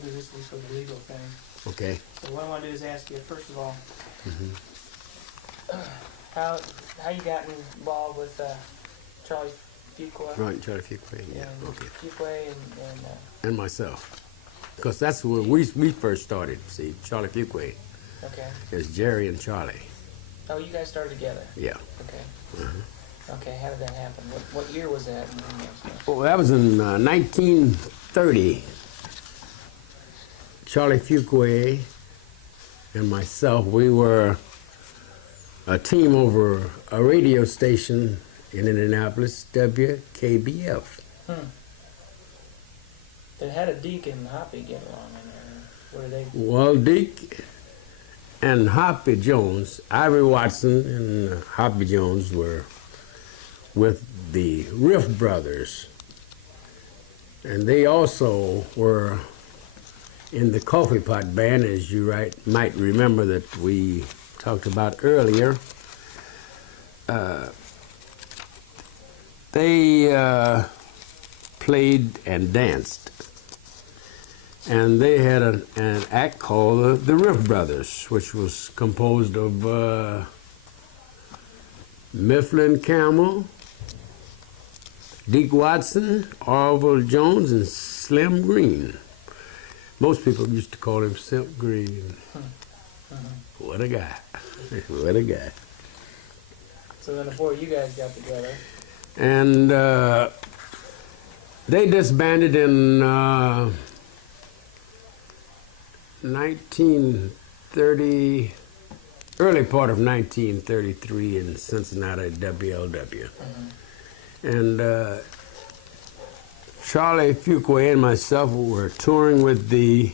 because this is sort of a legal thing. Okay. So what I want to do is ask you, first of all, Mm-hmm. how you got involved with Charlie Fuqua? Right, Charlie Fuqua, yeah. Okay. Fuqua And myself. Because that's where we first started, see, Charlie Fuqua. okay. It's Jerry and Charlie. Oh, you guys started together? Yeah. Okay. Uh-huh. Okay, how did that happen? What year was that? Well, that was in 1930. Charlie Fuqua and myself, we were a team over a radio station in Indianapolis, WKBF. They had a Deke and Hoppy get along in there. What are they? Well, Deke and Hoppy Jones, Ivory Watson and Hoppy Jones were with the Riff Brothers. And they also were in the Coffee Pot Band, as you might remember that we talked about earlier. They played and danced. And they had an act called the Riff Brothers, which was composed of Mifflin Campbell, Deke Watson, Orville Jones, and Slim Green. Most people used to call him Slim Green. What a guy. What a guy. So then the four of you guys got together. And they disbanded in 1930, early part of 1933 in Cincinnati, WLW. And Charlie Fuqua and myself were touring with the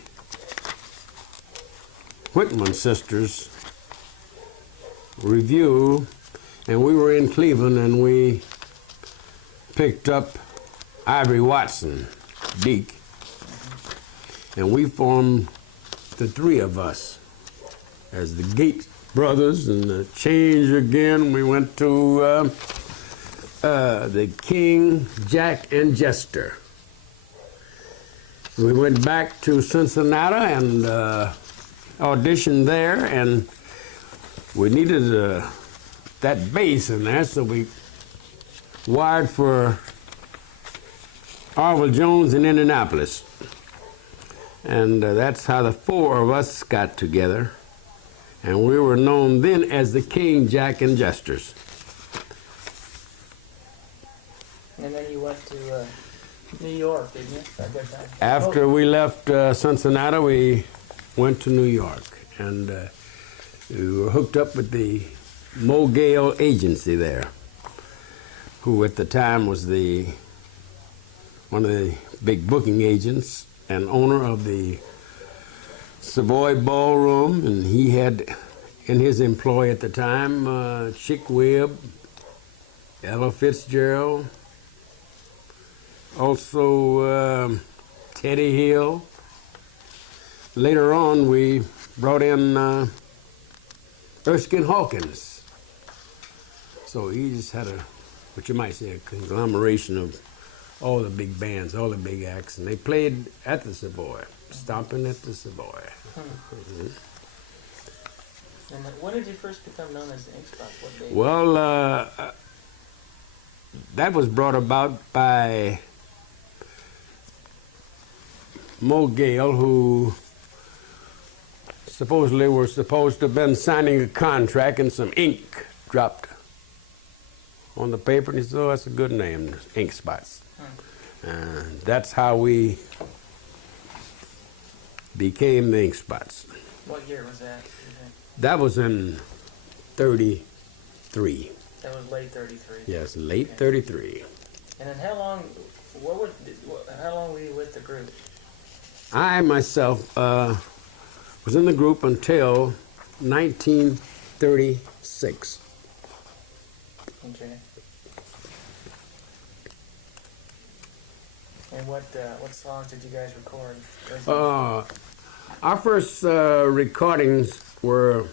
Whitman Sisters Review, and we were in Cleveland, and we picked up Ivory Watson, Deke, and we formed the three of us as the Gate Brothers. And the change again, we went to the King, Jack, and Jester. We went back to Cincinnati and auditioned there, and we needed that bass in there, so we wired for Orville Jones in Indianapolis. And that's how the four of us got together. And we were known then as the King, Jack, and Jesters. And then you went to New York, didn't you? At that time? After we left Cincinnati, we went to New York. And we were hooked up with the Mo Gale agency there, who at the time was one of the big booking agents and owner of the Savoy Ballroom, and he had in his employ at the time Chick Webb, Ella Fitzgerald, also Teddy Hill. Later on, we brought in Erskine Hawkins. So he just had what you might say, a conglomeration of all the big bands, all the big acts, and they played at the Savoy, stomping at the Savoy. And when did you first become known as the Ink Spots? What day? Well, that was brought about by Mo Gale, who supposedly were supposed to have been signing a contract, and some ink dropped on the paper, and he said, "Oh, that's a good name, Ink Spots." That's how we became the Ink Spots. What year was that? That was in 33. That was late 33. Yes, late 33. And then how long were you with the group? I myself was in the group until 1936. Okay. And what songs did you guys record? Our first recordings were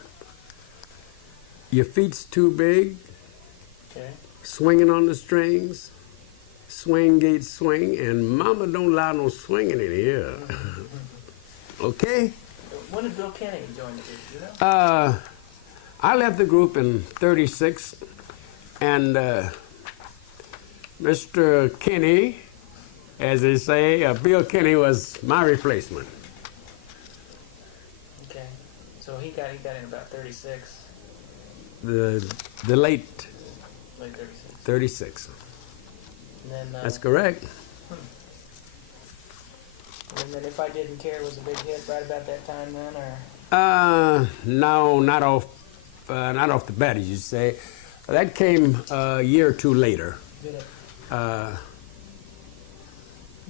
Your Feet's Too Big, Okay. Swinging on the Strings, Swing Gate Swing, and Mama Don't Allow No Swinging in Here. Okay. When did Bill Kenny join the group? You know? I left the group in '36, and Mr. Kenny, as they say, Bill Kenny was my replacement. Okay. So he got in about 36, The late late 36. 36. And then, That's correct. and then If I Didn't Care was a big hit right about that time then, or? No, not off the bat, as you say. That came a year or two later. Did it?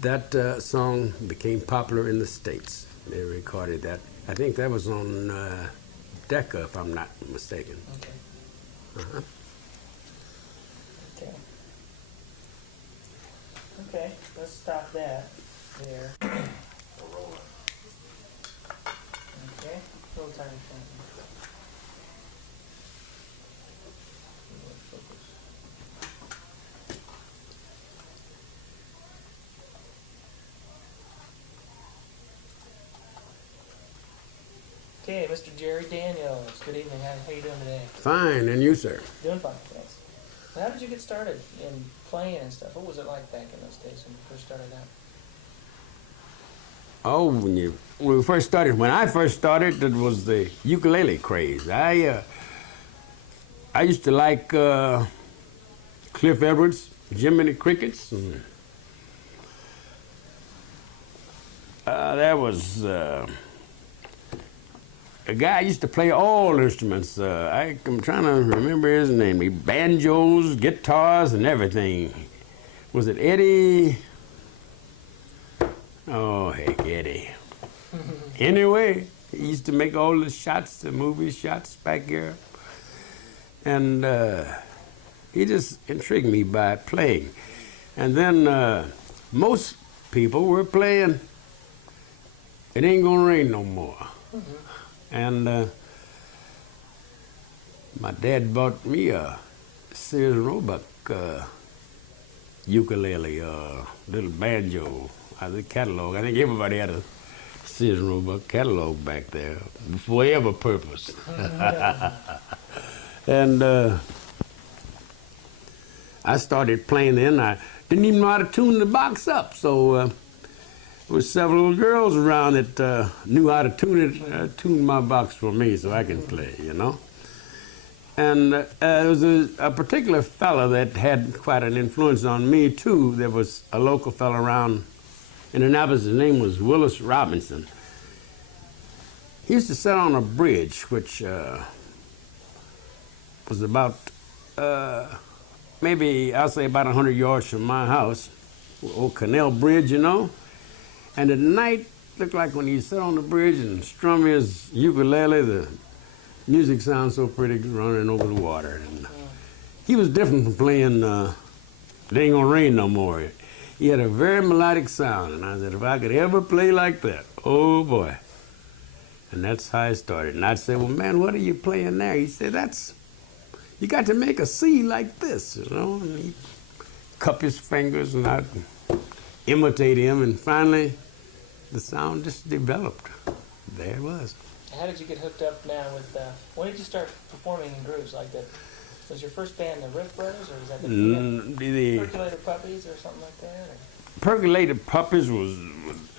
That song became popular in the States. They recorded that. I think that was on Decca, if I'm not mistaken. Okay. Uh-huh. Okay. Okay, let's stop that there. Okay, roll time. Okay, Mr. Jerry Daniels. Good evening. How you doing today? Fine, and you, sir? Doing fine, thanks. How did you get started in playing and stuff? What was it like back in those days when you first started out? Oh, when I first started, it was the ukulele craze. I used to like Cliff Edwards, Jiminy Crickets, and there was a guy used to play all instruments. I'm trying to remember his name. Banjos, guitars, and everything. Was it Eddie? Oh, heck, Eddie. Anyway, he used to make all the shots, the movie shots back here. And he just intrigued me by playing. And then most people were playing It Ain't Gonna Rain No More. Mm-hmm. And my dad bought me a Sears Roebuck ukulele, little banjo out of the catalog. I think everybody had a Sears Roebuck catalog back there for whatever purpose. And I started playing then. I didn't even know how to tune the box up, so there was several girls around that knew how to tune my box for me so I can play, you know. And there was a particular fella that had quite an influence on me, too. There was a local fella around Indianapolis. His name was Willis Robinson. He used to sit on a bridge, which was about, maybe, I'll say about 100 yards from my house. Old Canal Bridge, you know. And at night, looked like when he sat on the bridge and strummed his ukulele, the music sounds so pretty running over the water. And he was different from playing It Ain't Gonna Rain No More. He had a very melodic sound, and I said, if I could ever play like that, oh boy. And that's how I started. And I said, well, man, what are you playing there? He said, you got to make a C like this, you know. And he'd cup his fingers, and I'd imitate him, and finally the sound just developed. There it was. How did you get hooked up now with, when did you start performing in groups like that? Was your first band the Riff Brothers, or was that the Percolator Puppies or something like that? Or? Percolator Puppies was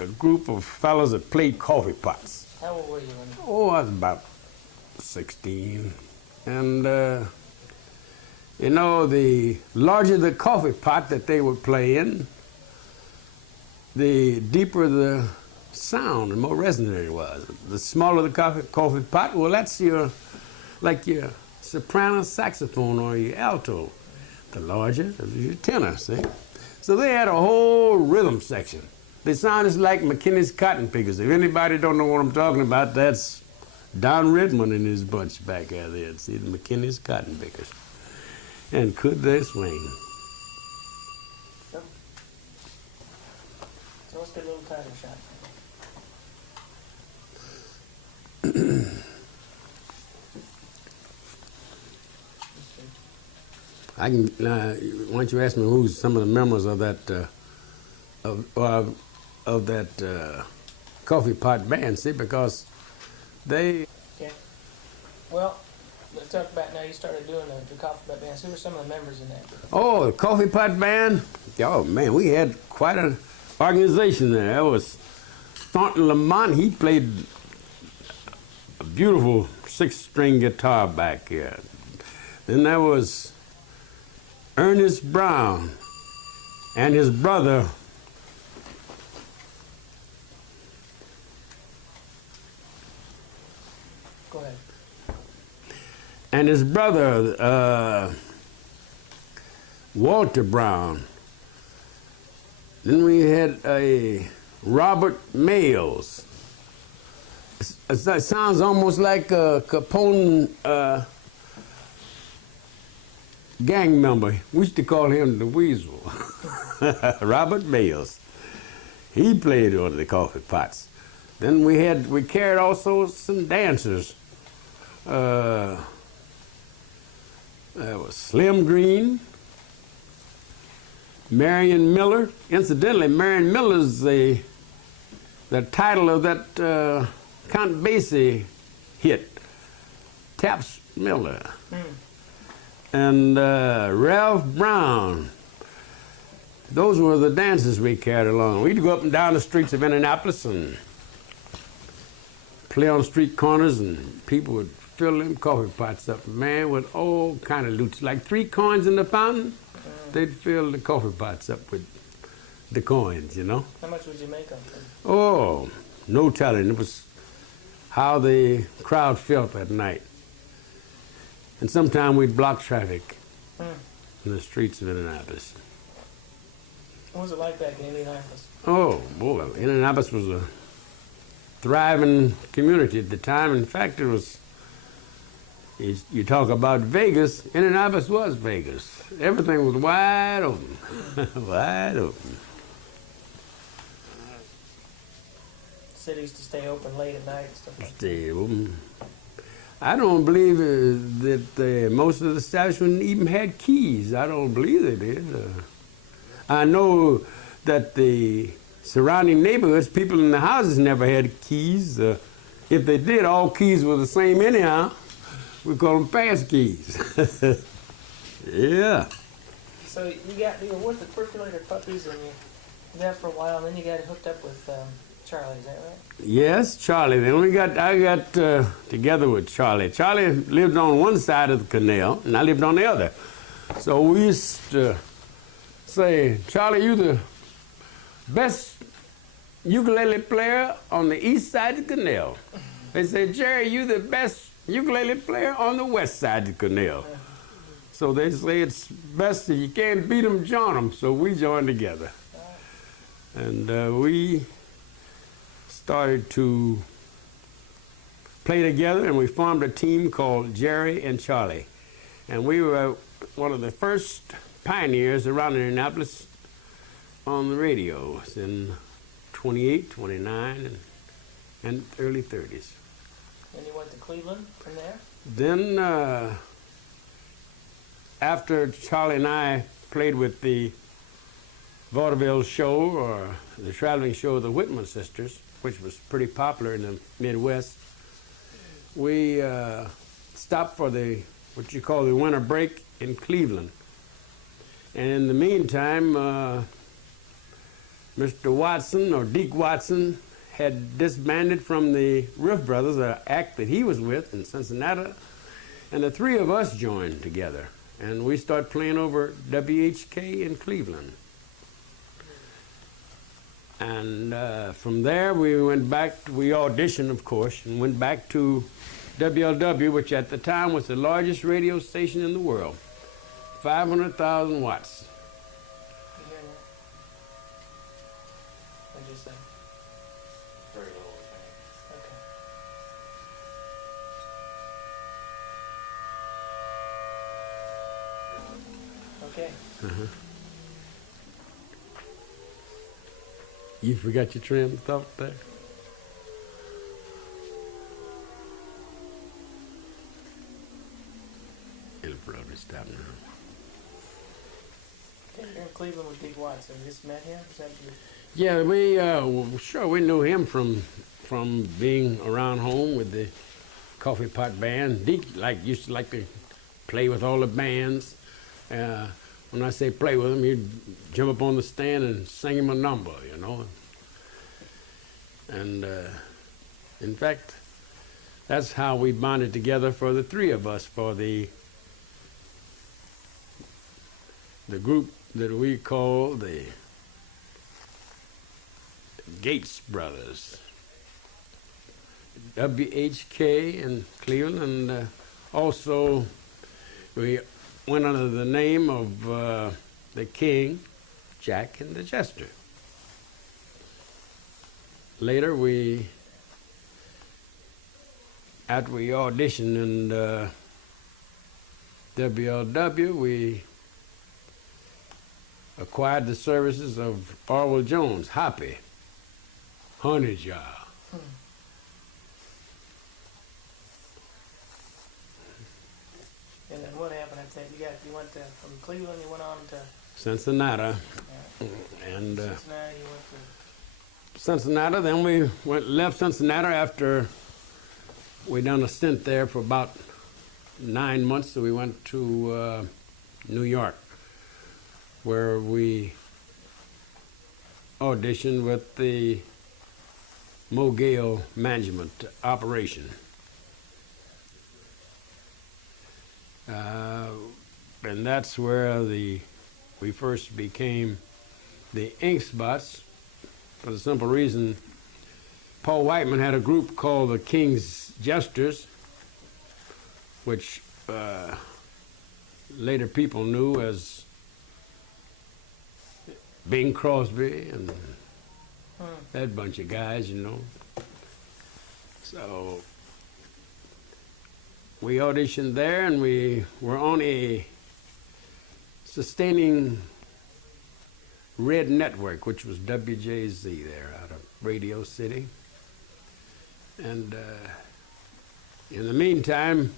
a group of fellas that played coffee pots. How old were you when? Oh, I was about 16. And, you know, the larger the coffee pot that they would play in, the deeper the sound and more resonant it was. The smaller the coffee pot, well, that's like your soprano saxophone or your alto. The larger is your tenor, see? So they had a whole rhythm section. They sounded like McKinney's Cotton Pickers. If anybody don't know what I'm talking about, that's Don Redmond and his bunch back out there. See, the McKinney's Cotton Pickers. And could they swing? So let's get a little tighter shot. I can. Why don't you ask me who's some of the members of that of that Coffee Pot Band, see, because they... Okay. Well, let's talk about now. You started doing the Coffee Pot Band. Who were some of the members in that? Oh, the Coffee Pot Band? Oh, man, we had quite an organization there. There was Thornton Lamont. He played a beautiful 6-string guitar back here. Then there was Ernest Brown and his brother. Go ahead. And his brother, Walter Brown. Then we had a Robert Mayles. It sounds almost like a Capone gang member. We used to call him the Weasel. Robert Mayles. He played on the Coffee Pots. Then we carried also some dancers. There was Slim Green, Marion Miller. Incidentally, Marion Miller is the title of that Count Basie hit, Taps Miller. And Ralph Brown. Those were the dancers we carried along. We'd go up and down the streets of Indianapolis and play on street corners, and people would fill them coffee pots up, man, with all kind of loot. Like 3 coins in the fountain, they'd fill the coffee pots up with the coins, you know. How much would you make them? Oh, no telling. It was how the crowd felt that night. And sometimes we'd block traffic in the streets of Indianapolis. What was it like back in Indianapolis? Oh, boy, Indianapolis was a thriving community at the time. In fact, it was, you talk about Vegas, Indianapolis was Vegas. Everything was wide open, wide open. Cities to stay open late at night and stuff like that. Stay open. I don't believe that most of the establishments even had keys. I don't believe they did. I know that the surrounding neighborhoods, people in the houses never had keys. If they did, all keys were the same anyhow. We call them pass keys. Yeah. So you were with the Percolator Puppies and you did that for a while, and then you got hooked up with Charlie, is that right? Yes, Charlie. I got together with Charlie. Charlie lived on one side of the canal, and I lived on the other. So we used to say, Charlie, you the best ukulele player on the east side of the canal. They say, Jerry, you the best ukulele player on the west side of the canal. So they say it's best if you can't beat them, join them. So we joined together. And we started to play together, and we formed a team called Jerry and Charlie. And we were one of the first pioneers around Indianapolis on the radio in 28, 29, and early 30s. And you went to Cleveland from there? Then, after Charlie and I played with the vaudeville show, or the traveling show of the Whitman Sisters, which was pretty popular in the Midwest, we stopped for what you call the winter break in Cleveland. And in the meantime, Mr. Watson, or Deke Watson, had disbanded from the Riff Brothers, an act that he was with in Cincinnati, and the 3 of us joined together. And we started playing over WHK in Cleveland. And from there, we went back, we auditioned, of course, and went back to WLW, which at the time was the largest radio station in the world. 500,000 watts. You hear that? What'd you say? Very little, I Okay. Okay. You forgot your train of thought there? It'll probably stop now. Okay, you're in Cleveland with Deke Watson. You just met him? Is that Yeah, we sure we knew him from being around home with the coffee pot band. Deke used to like to play with all the bands. When I say play with him, he'd jump up on the stand and sing him a number, you know. And in fact, that's how we bonded together for the three of us for the group that we call the Gates Brothers. WHK in Cleveland, and also we went under the name of the King, Jack, and the Jester. Later, after we auditioned in WLW, we acquired the services of Orwell Jones, Hoppy, Honey Jar. And then what happened after that? You went from Cleveland, you went on to Cincinnati. And Cincinnati, you went to... Cincinnati, then we left Cincinnati after we done a stint there for about 9 months, so we went to New York, where we auditioned with the Mo Gale Management Operation. And that's where we first became the Ink Spots, for the simple reason Paul Whiteman had a group called the King's Jesters, which later people knew as Bing Crosby and that bunch of guys, you know. So we auditioned there, and we were on a sustaining Red Network, which was WJZ there out of Radio City. And in the meantime,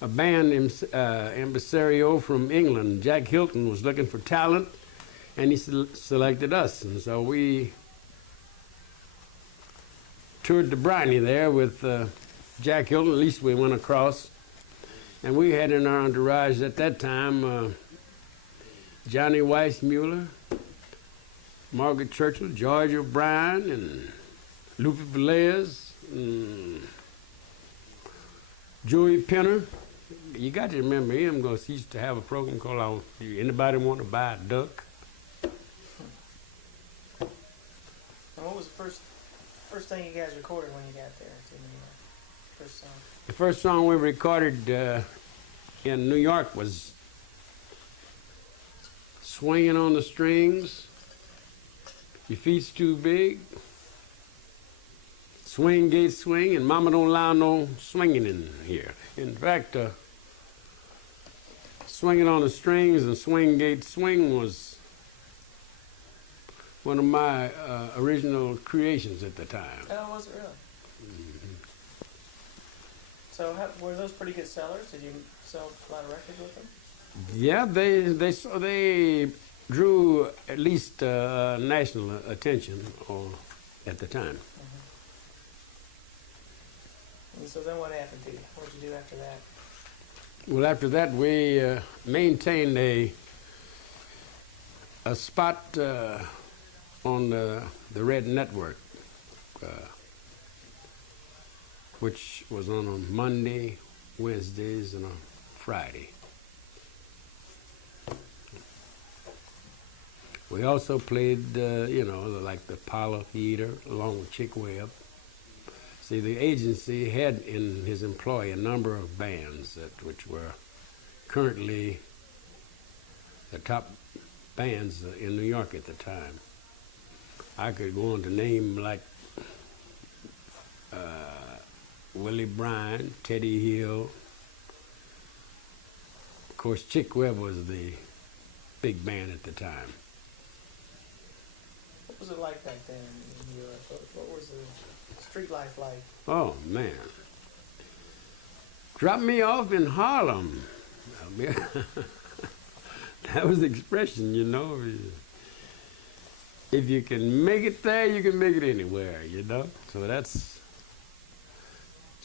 a band impresario from England, Jack Hilton, was looking for talent, and he selected us. And so we toured the Briny there with Jack Hilton. At least we went across. And we had in our entourage at that time Johnny Weissmuller, Margaret Churchill, George O'Brien, and Lupe Velez, and Joey Penner. You got to remember him because he used to have a program called Anybody Want to Buy a Duck? And what was the first thing you guys recorded when you got there to New York? First song? The first song we recorded in New York was Swinging on the Strings, Your Feet's Too Big, Swing Gate Swing, and Mama Don't Allow No Swinging in Here. In fact, Swinging on the Strings and Swing Gate Swing was one of my original creations at the time. Oh, was it really? Mm-hmm. So were those pretty good sellers? Did you sell a lot of records with them? Yeah, they drew at least national attention at the time. Mm-hmm. And so then what happened to you? What did you do after that? Well, after that, we maintained a spot on the Red Network, which was on a Monday, Wednesdays, and a Friday. We also played, like the Apollo Theater along with Chick Webb. See, the agency had in his employ a number of bands which were currently the top bands in New York at the time. I could go on to name like Willie Bryan, Teddy Hill. Of course, Chick Webb was the big band at the time. What was it like back then in Europe? What was the street life like? Oh, man. Drop me off in Harlem. That was the expression, you know. if you can make it there, you can make it anywhere, you know. So it's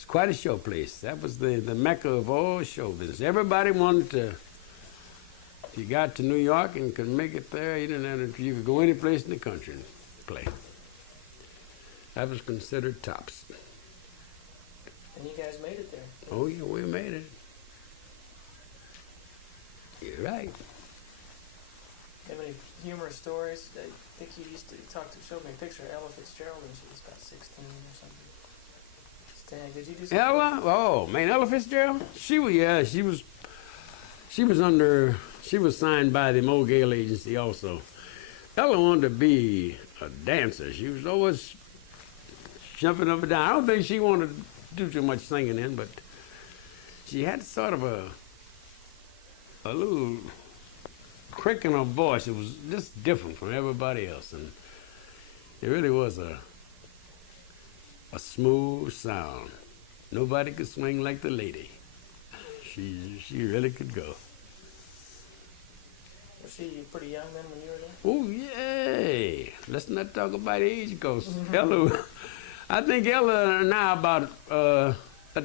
quite a show place. That was the mecca of all show business. Everybody wanted to. If you got to New York and could make it there, you didn't have to, you could go any place in the country and play. That was considered tops. And you guys made it there. Oh yeah, we made it. You're right. Have any humorous stories? I think you used to show me a picture of Ella Fitzgerald when she was about 16 or something. Stan, did you do something? Ella? Oh man, Ella Fitzgerald? She was signed by the Mo Gale Agency also. Ella wanted to be a dancer. She was always jumping up and down. I don't think she wanted to do too much singing then, but she had sort of a little crick in her voice. It was just different from everybody else, and it really was a smooth sound. Nobody could swing like the lady. She really could go. Was she pretty young then when you were there? Oh yay! Let's not talk about age, because Ella, I think Ella and I about a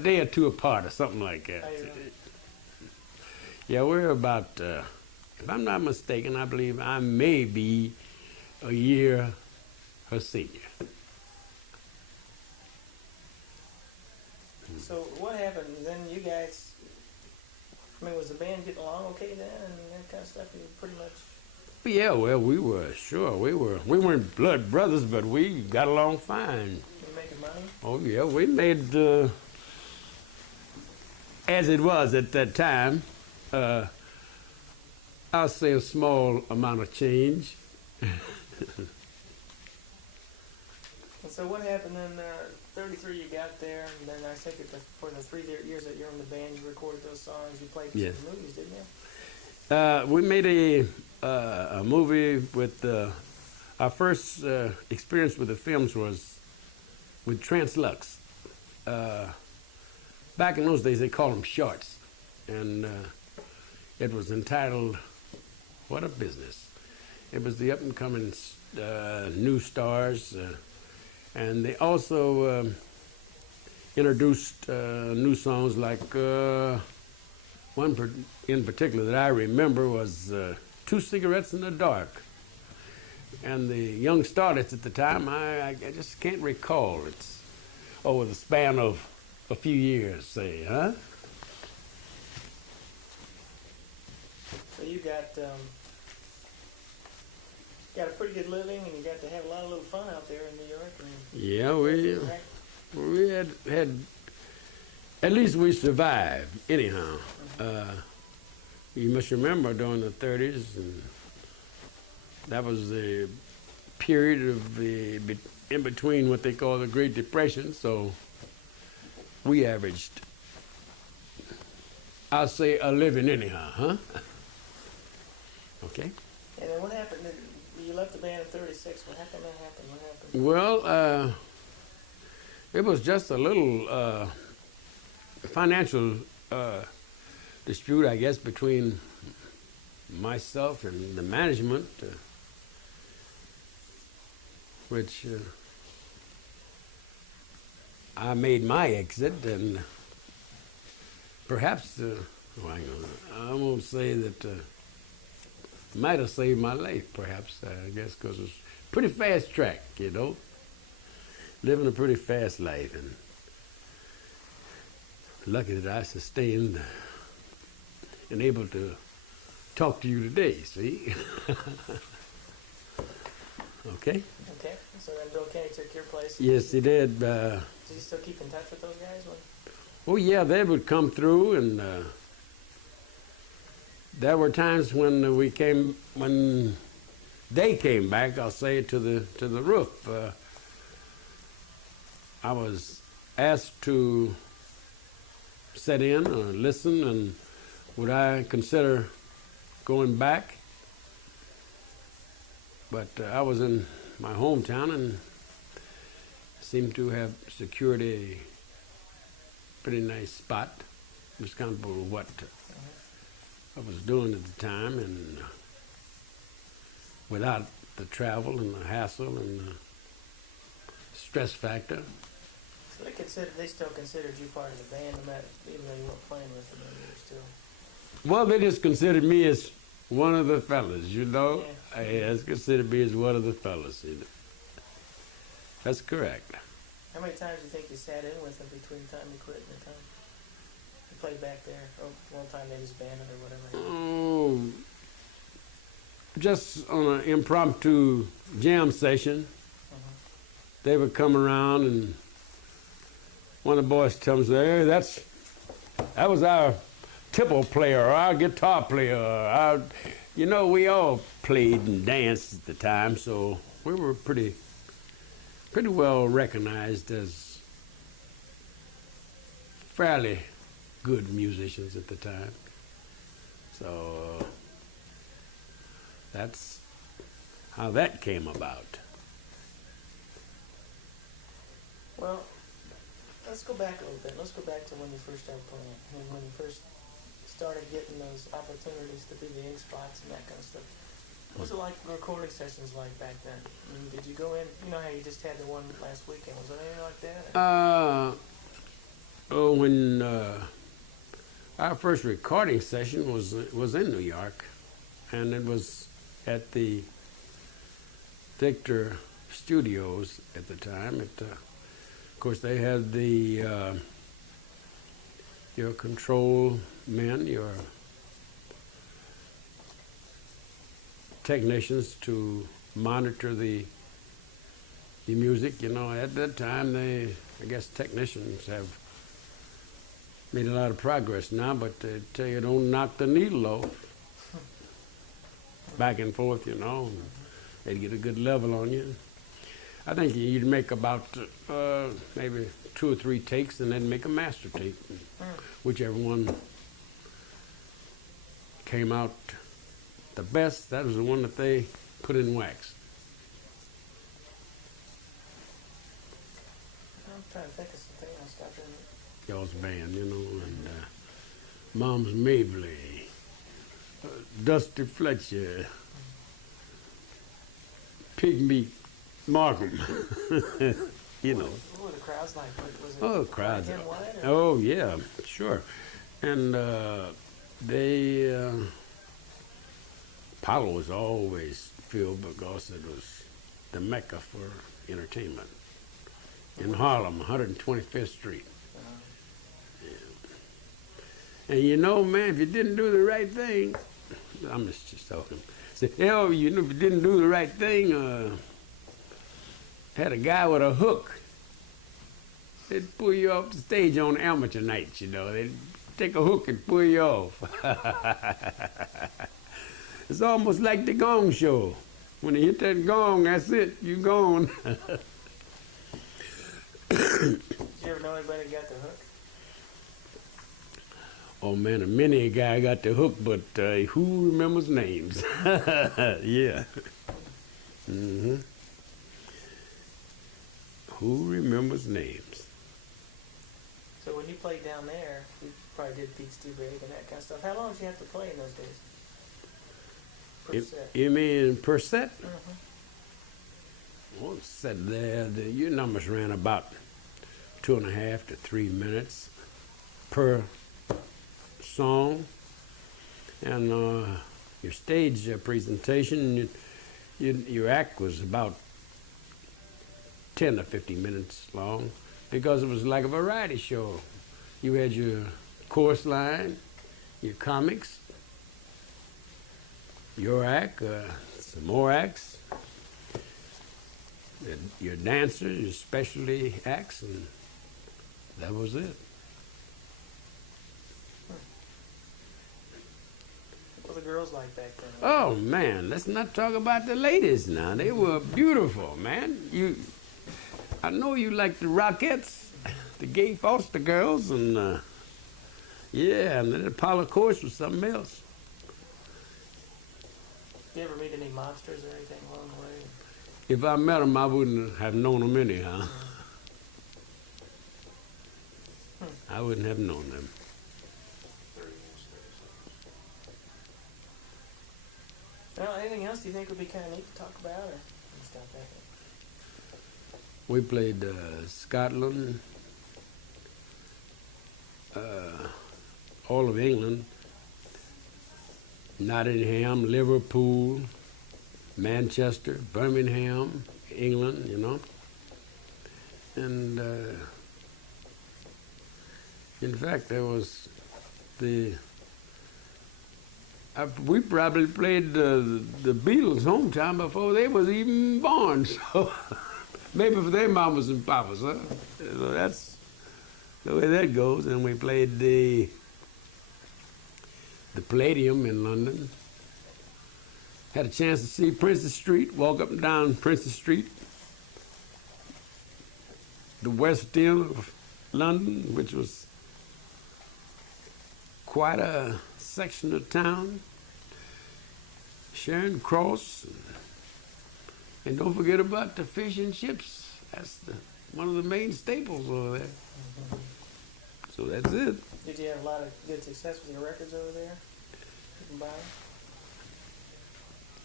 day or two apart or something like that. Oh, you're right. Yeah, we're about, if I'm not mistaken, I believe I may be a year her senior. So what happened? Then you guys, I mean, was the band getting along okay then and that kind of stuff? You pretty much... Yeah, well, we weren't blood brothers, but we got along fine. You making money? Oh yeah, we made, as it was at that time, I'll say a small amount of change. And so what happened in 33 you got there, and then I think for the 3 years that you're in the band, you recorded those songs, you played Yes. some movies, didn't you? We made a movie with, our first experience with the films was with Translux. Back in those days, they called them shorts. And it was entitled, What a Business. It was the up-and-coming new stars. And they also introduced new songs like one in particular that I remember was Two Cigarettes in the Dark. And the young starlets at the time, I just can't recall. It's over the span of a few years, say, huh? So you got a pretty good living, and you got to have a lot of little fun out there in New York. And Yeah, we had at least we survived anyhow. You must remember during the 30s, and that was the period of in between what they call the Great Depression. So we averaged, I'll say, a living anyhow, huh? Okay. And then what happened? You left the band in 36. How come that happened? What happened? Well, it was just a little financial dispute, I guess, between myself and the management, which I made my exit, and perhaps, I won't say that might have saved my life, perhaps, I guess, because it was a pretty fast track, you know, living a pretty fast life, and lucky that I sustained and able to talk to you today, see? Okay? Okay. So then Bill Kenny took your place. Yes, he did. Did you still keep in touch with those guys? Oh, yeah, they would come through, and there were times when when they came back, I'll say, to the roof. I was asked to sit in or listen, and would I consider going back? But I was in my hometown and seemed to have secured a pretty nice spot. It was comfortable with what I was doing at the time, and without the travel and the hassle and the stress factor. So they still considered you part of the band, no matter, even though you weren't playing with them, you were still. Well, they just considered me as one of the fellas, you know. Yeah. They just considered me as one of the fellas. That's correct. How many times do you think you sat in with them between the time you quit and the time you played back there? Or one time they disbanded or whatever? Oh, just on an impromptu jam session, they would come around and one of the boys tells me, "Hey, that was our tipple player, or our guitar player." You know, we all played and danced at the time, so we were pretty well recognized as fairly good musicians at the time. So that's how that came about. Well, let's go back a little bit. Let's go back to when you first started playing, and when you first started getting those opportunities to be the ink spots and that kind of stuff. What was it like recording sessions like back then? I mean, did you go in, you know how you just had the one last weekend, was it anything like that? When our first recording session was in New York, and it was at the Victor Studios at the time. Of course, they had your control men, your technicians to monitor the music. You know, at that time, I guess technicians have made a lot of progress now, but they tell you don't knock the needle off. Back and forth, you know, and they'd get a good level on you. I think you'd make about maybe 2 or 3 takes and then make a master tape. Whichever one came out the best, that was the one that they put in wax. I'm trying to think of something else, Dr. Y'all's band, you know, and Mom's Mabley, Dusty Fletcher, Pygmy Markham, you know. What were the crowds like? Was it Oh, crowds. black and white, or? Oh, yeah, sure. And Apollo was always filled because it was the mecca for entertainment in Harlem, 125th Street. And you know, man, if you didn't do the right thing, I'm just talking. Say, hell, you know, if you didn't do the right thing, had a guy with a hook. They'd pull you off the stage on amateur nights, you know. They'd take a hook and pull you off. It's almost like the Gong Show. When you hit that gong, that's it, you gone. Did you ever know anybody that got the hook? Oh man, many a guy got the hook, but who remembers names? Yeah. Mm-hmm. Who remembers names? So when you played down there, you probably did Pete's Too Big and that kind of stuff. How long did you have to play in those days? Per set? You mean per set? Mm-hmm. One set there, your numbers ran about 2.5 to 3 minutes per song, and your stage presentation, your act was about 10 to 15 minutes long because it was like a variety show. You had your chorus line, your comics, your act, some more acts, your dancers, your specialty acts, and that was it. What were the girls like back then? Oh man, let's not talk about the ladies now. They were beautiful, man. I know you like the Rockettes, the Gay Foster girls, and yeah, and then Apollo Course was something else. Did you ever meet any monsters or anything along the way? If I met them, I wouldn't have known them anyhow. I wouldn't have known them. 30 years, 37. Well, anything else do you think would be kind of neat to talk about, or stop that? We played Scotland, all of England, Nottingham, Liverpool, Manchester, Birmingham, England, you know. And in fact, there was we probably played the Beatles' hometown before they was even born. So maybe for their mamas and papas, huh? So that's the way that goes. And we played the Palladium in London. Had a chance to see Princess Street, walk up and down Princess Street, the West End of London, which was quite a section of town. Charing Cross, and don't forget about the fish and chips. That's one of the main staples over there. So that's it. Did you have a lot of good success with your records over there? You can buy them?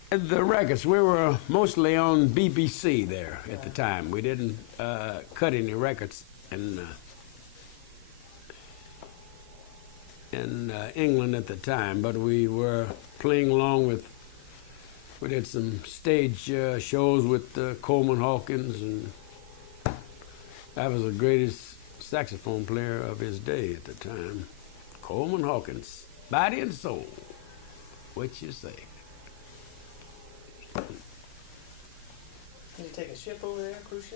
And the records, we were mostly on BBC there at the time. We didn't cut any records in England at the time, but we were playing along with. We did some stage shows with Coleman Hawkins, and that was the greatest saxophone player of his day at the time. Coleman Hawkins, body and soul. What you say? Did you take a ship over there, cruise ship